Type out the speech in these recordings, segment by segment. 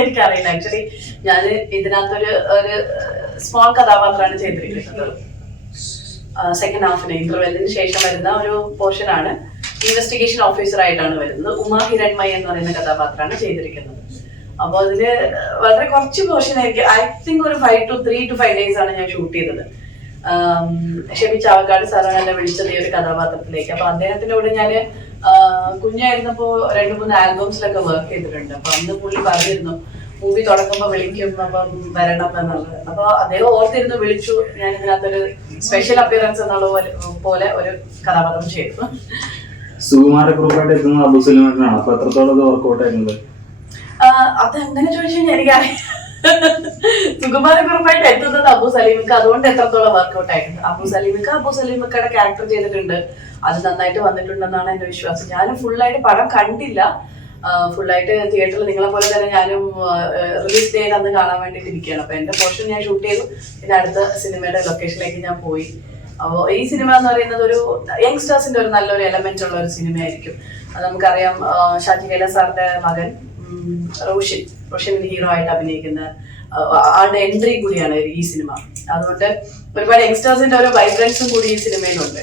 എനിക്കറിയില്ല. ആക്ച്വലി ഞാൻ ഇതിനകത്തൊരു ഒരു സ്മോൾ കഥാപാത്രമാണ് ചെയ്തിരിക്കുന്നത്. സെക്കൻഡ് ഹാഫിന് ഇന്റർവെല്ലിന് ശേഷം വരുന്ന ഒരു പോർഷൻ ആണ്. ഇൻവെസ്റ്റിഗേഷൻ ഓഫീസർ ആയിട്ടാണ് വരുന്നത്. ഉമാ ഹിരൺമയ എന്ന് പറയുന്ന കഥാപാത്രമാണ് ചെയ്തിരിക്കുന്നത്. അപ്പോൾ അതിൽ വളരെ കുറച്ച് പോർഷൻ ആയിരിക്കും. ഐ തിങ്ക് ഒരു five two three two five days ആണ് ഞാൻ ഷൂട്ട് ചെയ്തത്. ഷെബി ചാവക്കാട് സാറാണ് എന്നെ വിളിച്ചത് ഈ ഒരു കഥാപാത്രത്തിലേക്ക്. അപ്പൊ അദ്ദേഹത്തിന്റെ കൂടെ ഞാൻ കുഞ്ഞായിരുന്നപ്പോ രണ്ട് മൂന്ന് ആൽബംസിലൊക്കെ വർക്ക് ചെയ്തിട്ടുണ്ട്. അപ്പൊ അന്ന് പുള്ളി പറഞ്ഞിരുന്നു മൂവി തുടങ്ങുമ്പോ വിളിക്കും അപ്പം വരണം എന്നുള്ളത്. അപ്പൊ അദ്ദേഹം ഓർത്തിരുന്നു വിളിച്ചു. ഞാൻ ഇതിനകത്തൊരു സ്പെഷ്യൽ അപ്പിയറൻസ് എന്നുള്ള പോലെ- ഒരു കഥാപാത്രം ചെയ്തു. സുകുമാര ഗ്രൂപ്പായിട്ട് എത്തുന്നത് അബു സലീമേട്ടനാണ് അപ്പൊ എത്രത്തോളം അത് വർക്കൗട്ട് ആയിരുന്നത് ആഹ് അതെങ്ങനെ ചോദിച്ചു കഴിഞ്ഞാൽ എനിക്കറിയാം സുകുമാരക്കുറുപ്പായിട്ട് എത്തുന്നത് അബു സലീമിക്ക അതുകൊണ്ട് എത്രത്തോളം വർക്ക്ഔട്ട് ആയിട്ടുണ്ട്. അബു സലീമിക്ക അബു സലീമിക്കയുടെ ക്യാരക്ടർ ചെയ്തിട്ടുണ്ട്. അത് നന്നായിട്ട് വന്നിട്ടുണ്ടെന്നാണ് എന്റെ വിശ്വാസം. ഞാനും ഫുള്ളായിട്ട് പടം കണ്ടില്ല. ഫുള്ളായിട്ട് തിയേറ്ററിൽ നിങ്ങളെ പോലെ തന്നെ ഞാനും റിലീസ് ഡേ അന്ന് കാണാൻ വേണ്ടിയിട്ട് ഇരിക്കുകയാണ് അപ്പൊ എന്റെ പോർഷൻ ഞാൻ ഷൂട്ട് ചെയ്തു. പിന്നെ അടുത്ത സിനിമയുടെ ലൊക്കേഷനിലേക്ക് ഞാൻ പോയി. അപ്പോൾ ഈ സിനിമ എന്ന് പറയുന്നത് ഒരു യങ്സ്റ്റേഴ്സിന്റെ ഒരു നല്ലൊരു എലമെന്റ് ഉള്ള ഒരു സിനിമയായിരിക്കും നമുക്കറിയാം ഷാജി കൈല സാറിന്റെ മകൻ. റോഷൻ റോഷൻ ഹീറോ ആയിട്ട് അഭിനയിക്കുന്ന ആളുടെ എൻട്രി കൂടിയാണ് ഈ സിനിമ അതുകൊണ്ട് ഒരുപാട് യങ്സ്റ്റേഴ്സിന്റെ ഓരോ വൈബ്രൻസും കൂടി ഈ സിനിമയിലുണ്ട്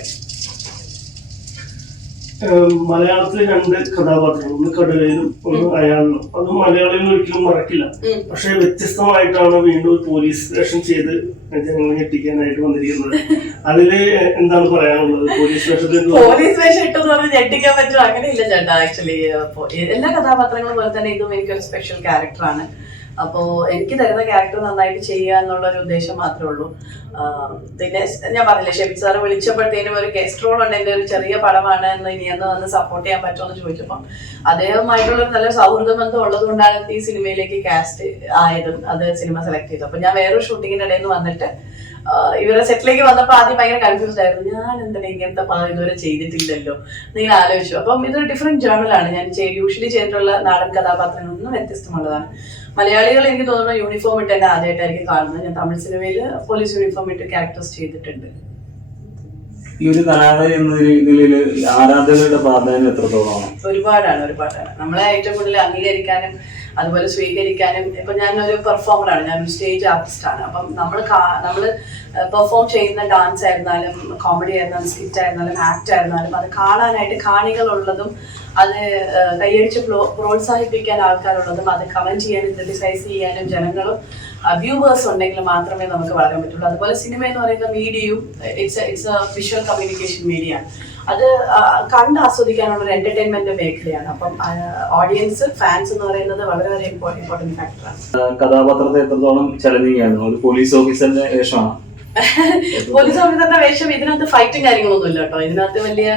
മലയാളത്തിലെ രണ്ട് കഥാപാത്രങ്ങൾ ഒന്ന് കടുകയിലും ഒന്ന് അയാളിലും അത് മലയാളികൾ ഒരിക്കലും മറക്കില്ല. പക്ഷെ വ്യത്യസ്തമായിട്ടാണ് വീണ്ടും പോലീസ് സ്റ്റേഷൻ ചെയ്ത് ജനങ്ങളെ ഞെട്ടിക്കാനായിട്ട് വന്നിരിക്കുന്നത്. അതിൽ എന്താണ് പറയാനുള്ളത്? പോലീസ് എന്ത് പോലീസ് സ്റ്റേഷൻ ഇട്ടെന്ന് പറഞ്ഞ് ഞെട്ടിക്കാൻ പറ്റുമോ? അങ്ങനെയില്ല ചേട്ടാ ആക്ച്വലി എല്ലാ കഥാപാത്രങ്ങളും പോലെ തന്നെ ഇതും എനിക്കൊരു സ്പെഷ്യൽ ക്യാരക്ടറാണ് അപ്പോ എനിക്ക് തരുന്ന ക്യാരക്ടർ നന്നായിട്ട് ചെയ്യുക എന്നുള്ള ഒരു ഉദ്ദേശം മാത്രമേ ഉള്ളൂ. പിന്നെ ഞാൻ പറഞ്ഞില്ലേ ഷെബി സാറ് വിളിച്ചപ്പോഴത്തേനും ഒരു ഗസ്റ്റ് റോൾ ഉണ്ട് എന്റെ ഒരു ചെറിയ പടമാണ് എന്ന് ഇനി എന്ന് വന്ന് സപ്പോർട്ട് ചെയ്യാൻ പറ്റുമോ എന്ന് ചോദിച്ചപ്പോൾ അദ്ദേഹമായിട്ടുള്ള നല്ല സൗഹൃദ ബന്ധം ഉള്ളത് കൊണ്ടാണ് ഈ സിനിമയിലേക്ക് കാസ്റ്റ് ആയതും അത് സിനിമ സെലക്ട് ചെയ്തു അപ്പൊ ഞാൻ വേറൊരു ഷൂട്ടിങ്ങിന്റെ ഇടയിൽ നിന്ന് വന്നിട്ട് ഇവരെ സെറ്റിലേക്ക് വന്നപ്പോൾ ആദ്യം ഭയങ്കര കൺഫ്യൂസ്ഡ് ആയിരുന്നു. ഞാൻ എന്തിനാ ഇങ്ങനത്തെ പദം ഇതുവരെ ചെയ്തിട്ടില്ലല്ലോ? നിങ്ങൾ ആലോചിച്ചു. അപ്പം ഇതൊരു ഡിഫറെന്റ് ജേണലാണ് ഞാൻ യൂഷ്വലി ചെയ്തിട്ടുള്ള നാടൻ കഥാപാത്രങ്ങളൊന്നും വ്യത്യസ്തമുള്ളതാണ്. മലയാളികൾ എനിക്ക് തോന്നുന്നു യൂണിഫോം ഇട്ട് എന്നെ ആദ്യമായിട്ടായിരിക്കും കാണുന്നത്. ഞാൻ തമിഴ് സിനിമയിൽ പോലീസ് യൂണിഫോം ഇട്ട് ക്യാരക്ടേഴ്സ് ചെയ്തിട്ടുണ്ട്. ഈ ഒരു കലാകാരി എന്ന രീതിയിൽ ആരാധകരുടെ പ്രാധാന്യം എത്രത്തോളമാണ്? ഒരുപാടാണ് ഒരുപാടാണ്. നമ്മളെ ഏറ്റവും കൂടുതൽ അംഗീകരിക്കാനും അതുപോലെ സ്വീകരിക്കാനും ഇപ്പൊ ഞാനൊരു പെർഫോമറാണ് ഞാൻ സ്റ്റേജ് ആർട്ടിസ്റ്റ് ആണ്. അപ്പം നമ്മൾ നമ്മൾ പെർഫോം ചെയ്യുന്ന ഡാൻസ് ആയിരുന്നാലും കോമഡി ആയിരുന്നാലും സ്കിറ്റ് ആയിരുന്നാലും ആക്ട് ആയിരുന്നാലും അത് കാണാനായിട്ട് കാണികളുള്ളതും അത് കൈയടിച്ച് പ്രോത്സാഹിപ്പിക്കാൻ ആൾക്കാരുള്ളതും അത് കമന്റ് ചെയ്യാനും ക്രിട്ടിസൈസ് ചെയ്യാനും ജനങ്ങളും വ്യൂവേഴ്സ് ഉണ്ടെങ്കിൽ മാത്രമേ നമുക്ക് വളരാൻ പറ്റുള്ളൂ. അതുപോലെ സിനിമ എന്ന് പറയുന്ന മീഡിയയും it's it's a visual communication media അത് കണ്ട് ആസ്വദിക്കാനുള്ള ഒരു എന്റർടൈൻമെന്റ് മേഖലയാണ്. അപ്പം ഓഡിയൻസ് ഫാൻസ് എന്ന് പറയുന്നത് വളരെ വളരെ ഇമ്പോർട്ടന്റ് ഫാക്ടറാണ് കഥാപാത്രത്തെ എത്രത്തോളം ചലഞ്ചിങ് ആയിരുന്നു ഒരു പോലീസ് ഓഫീസറിന്റെ വേഷമാണ്? പോലീസ് ഓഫീസറിന്റെ വേഷം ഇതിനകത്ത് ഫൈറ്റും കാര്യങ്ങളൊന്നും ഇല്ല കേട്ടോ. ഇതിനകത്ത് വലിയ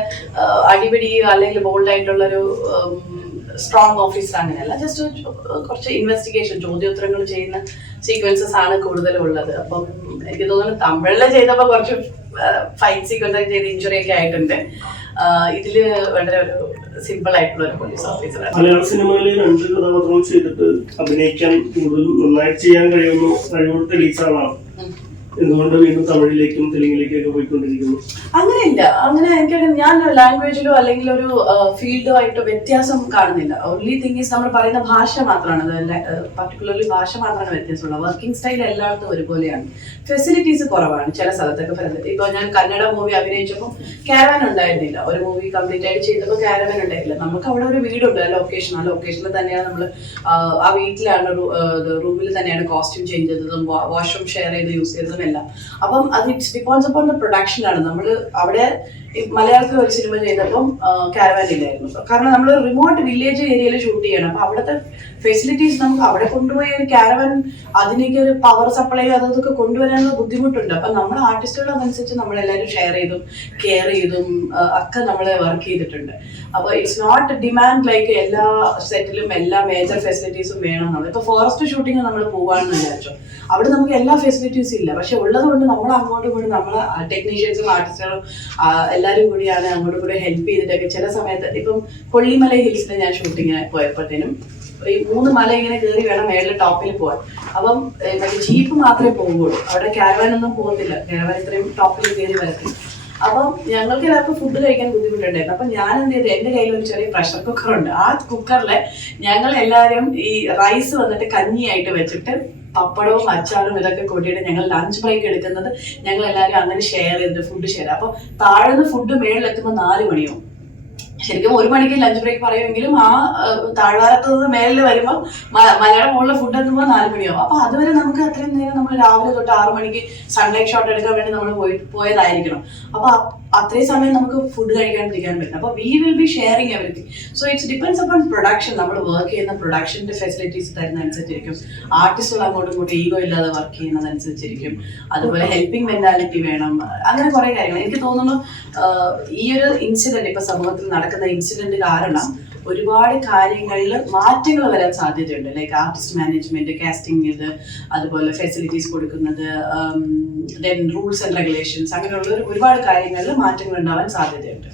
അടിപിടി അല്ലെങ്കിൽ ബോൾഡ് ആയിട്ടുള്ള ഒരു സ്ട്രോങ് ഓഫീസർ അങ്ങനെയല്ല. ജസ്റ്റ് കുറച്ച് ഇൻവെസ്റ്റിഗേഷൻ ചോദ്യോത്തരങ്ങൾ ചെയ്യുന്ന സീക്വൻസസ് ആണ് കൂടുതലും ഉള്ളത് അപ്പം എനിക്ക് തോന്നുന്നു തമിഴിൽ ചെയ്തപ്പോൾ കുറച്ച് ഫൈറ്റ് സീക്വൻസ് ചെയ്ത് ഇഞ്ചുറി ഒക്കെ ആയിട്ടുണ്ട്. ഇതിൽ വളരെ ഒരു സിമ്പിൾ ആയിട്ടുള്ള ഒരു പോലീസ് ഓഫീസറാണ് മലയാള സിനിമയിൽ രണ്ട് കഥാപാത്രങ്ങൾ ചെയ്തിട്ട് അഭിനയിക്കാൻ കൂടുതൽ നന്നായിട്ട് ചെയ്യാൻ കഴിയുന്നു കഴിവുകൾ തെളിയിച്ച ആളാണ്. എന്തുകൊണ്ട് വീണ്ടും തമിഴിലേക്കും തെലുങ്കിലേക്കും ഒക്കെ പോയിക്കൊണ്ടിരിക്കുന്നു? അങ്ങനെയില്ല. അങ്ങനെ എനിക്ക് ഞാൻ ലാംഗ്വേജിലോ അല്ലെങ്കിൽ ഒരു ഫീൽഡോ ആയിട്ടോ വ്യത്യാസം കാണുന്നില്ല. ഓൺലി തിങ് ഈസ് നമ്മൾ പറയുന്ന ഭാഷ മാത്രമാണ്. പർട്ടിക്കുലർലി ഭാഷ മാത്രമാണ് വ്യത്യാസമുള്ളത്. വർക്കിംഗ് സ്റ്റൈൽ എല്ലായിടത്തും ഒരുപോലെയാണ്. ഫെസിലിറ്റീസ് കുറവാണ് ചില സ്ഥലത്തൊക്കെ ഇപ്പോൾ ഞാൻ കന്നഡ മൂവി അഭിനയിച്ചപ്പോൾ ക്യാരവൻ ഉണ്ടായിരുന്നില്ല. ഒരു മൂവി കംപ്ലീറ്റ് ആയിട്ട് ചെയ്തപ്പോൾ ക്യാരവൻ ഉണ്ടായില്ല നമുക്ക് അവിടെ ഒരു വീടുണ്ട്. ലൊക്കേഷൻ ആ ലൊക്കേഷനിൽ തന്നെയാണ് നമ്മൾ ആ വീട്ടിലാണ് റൂമിൽ തന്നെയാണ് കോസ്റ്റ്യൂം ചേഞ്ച് ചെയ്തതും വാഷ്റൂം ഷെയർ ചെയ്ത് യൂസ് ചെയ്തതും എല്ലാം അപ്പം അത് ഇറ്റ്സ് ഡിപ്പോൺസ് അപ്പോൺ പ്രൊഡക്ഷൻ ആണ്. നമ്മൾ അവിടെ മലയാളത്തിൽ ഒരു സിനിമ ചെയ്തപ്പം കാരവാനിലായിരുന്നു കാരണം നമ്മൾ റിമോട്ട് വില്ലേജ് ഏരിയയിൽ ഷൂട്ട് ചെയ്യണം. അപ്പൊ അവിടുത്തെ ഫെസിലിറ്റീസ് നമുക്ക് അവിടെ കൊണ്ടുപോയി ഒരു കാരവൻ അതിലേക്ക് ഒരു പവർ സപ്ലൈ അതൊക്കെ കൊണ്ടുവരാനുള്ള ബുദ്ധിമുട്ടുണ്ട്. അപ്പൊ നമ്മൾ ആർട്ടിസ്റ്റുകൾ അതനുസരിച്ച് നമ്മൾ എല്ലാവരും ഷെയർ ചെയ്തും കെയർ ചെയ്തും ഒക്കെ നമ്മൾ വർക്ക് ചെയ്തിട്ടുണ്ട്. അപ്പൊ ഇറ്റ്സ് നോട്ട് ഡിമാൻഡ് ലൈക്ക് എല്ലാ സെറ്റിലും എല്ലാ മേജർ ഫെസിലിറ്റീസും വേണം. എന്നുള്ളത് ഇപ്പൊ ഫോറസ്റ്റ് ഷൂട്ടിങ് നമ്മൾ പോവാണെന്ന് വിചാരിച്ചോ. അവിടെ നമുക്ക് എല്ലാ ഫെസിലിറ്റീസും ഇല്ല. പക്ഷെ ഉള്ളത് കൊണ്ട് നമ്മൾ അങ്ങോട്ടും കൂടി നമ്മൾ ടെക്നീഷ്യൻസും ആർട്ടിസ്റ്റുകളും എല്ലാവരും കൂടിയാണ് അങ്ങോട്ടും കൂടി ഹെൽപ്പ് ചെയ്തിട്ടൊക്കെ ചില സമയത്ത് ഇപ്പം കൊള്ളിമല ഹിൽസിൽ ഞാൻ ഷൂട്ടിങ്ങിന് പോയപ്പോഴത്തേനും ഈ മൂന്ന് മല ഇങ്ങനെ കയറി വേണം മേളിൽ ടോപ്പിൽ പോകാൻ അപ്പം മറ്റേ ജീപ്പ് മാത്രമേ പോകുള്ളൂ അവിടെ കാരവാൻ ഒന്നും പോകുന്നില്ല ക്യാരവാൻ ഇത്രയും ടോപ്പിൽ കയറി വരത്തില്ല. അപ്പം ഞങ്ങൾക്ക് എല്ലാവർക്കും ഫുഡ് കഴിക്കാൻ ബുദ്ധിമുട്ടുണ്ടായിരുന്നു. അപ്പം ഞാൻ എന്ത് ചെയ്തു? എന്റെ കയ്യിൽ ഒരു ചെറിയ പ്രഷർ കുക്കർ ഉണ്ട്. ആ കുക്കറിൽ ഞങ്ങൾ എല്ലാവരും ഈ റൈസ് വന്നിട്ട് കഞ്ഞിയായിട്ട് വെച്ചിട്ട് പപ്പടവും അച്ചാറും ഇതൊക്കെ കൂട്ടിയിട്ട് ഞങ്ങൾ ലഞ്ച് ബ്രേക്ക് എടുക്കുന്നത് ഞങ്ങൾ എല്ലാവരും അങ്ങനെ ഷെയർ ചെയ്തിട്ട് ഫുഡ് ഷെയർ അപ്പൊ താഴ്ന്ന ഫുഡ് മേളിലെത്തുമ്പോൾ നാല് മണിയാവും. ശരിക്കും ഒരു മണിക്ക് ലഞ്ച് ബ്രേക്ക് പറയുമെങ്കിലും ആ താഴ്വാരത്ത് നിന്ന് മേലിൽ വരുമ്പോൾ മലയാളം മുകളിൽ ഫുഡ് എത്തുമ്പോൾ നാല് മണിയാവും. അപ്പൊ അതുവരെ നമുക്ക് അത്രയും നേരം നമ്മൾ രാവിലെ തൊട്ട് ആറു മണിക്ക് സൺലൈറ്റ് ഷോട്ട് എടുക്കാൻ വേണ്ടി നമ്മൾ പോയി പോയതായിരിക്കണം. അപ്പൊ അത്രയും സമയം നമുക്ക് ഫുഡ് കഴിക്കാണ്ടിരിക്കാൻ പറ്റും അപ്പൊ we will be sharing everything so it's depends upon production നമ്മൾ വർക്ക് ചെയ്യുന്ന പ്രൊഡക്ഷന്റെ ഫെസിലിറ്റീസ് തരുന്ന അനുസരിച്ചിരിക്കും ആർട്ടിസ്റ്റുകൾ അങ്ങോട്ടും ഇങ്ങോട്ടും ഈഗോ ഇല്ലാതെ വർക്ക് ചെയ്യുന്നതനുസരിച്ചിരിക്കും. അതുപോലെ ഹെൽപ്പിംഗ് മെന്റാലിറ്റി വേണം. അങ്ങനെ കുറെ കാര്യങ്ങൾ. എനിക്ക് തോന്നുന്നു ഈ ഒരു ഇൻസിഡന്റ് ഇപ്പൊ സമൂഹത്തിൽ നടക്കുന്ന ഇൻസിഡന്റ് കാരണം ഒരുപാട് കാര്യങ്ങളിൽ മാറ്റങ്ങൾ വരാൻ സാധ്യതയുണ്ട്. ലൈക്ക് ആർട്ടിസ്റ്റ് മാനേജ്മെന്റ് കാസ്റ്റിംഗ് ഇത് അതുപോലെ ഫെസിലിറ്റീസ് കൊടുക്കുന്നത് ദെൻ റൂൾസ് ആൻഡ് റെഗുലേഷൻസ് അങ്ങനെയുള്ള ഒരുപാട് കാര്യങ്ങളിൽ മാറ്റങ്ങൾ ഉണ്ടാവാൻ സാധ്യതയുണ്ട്.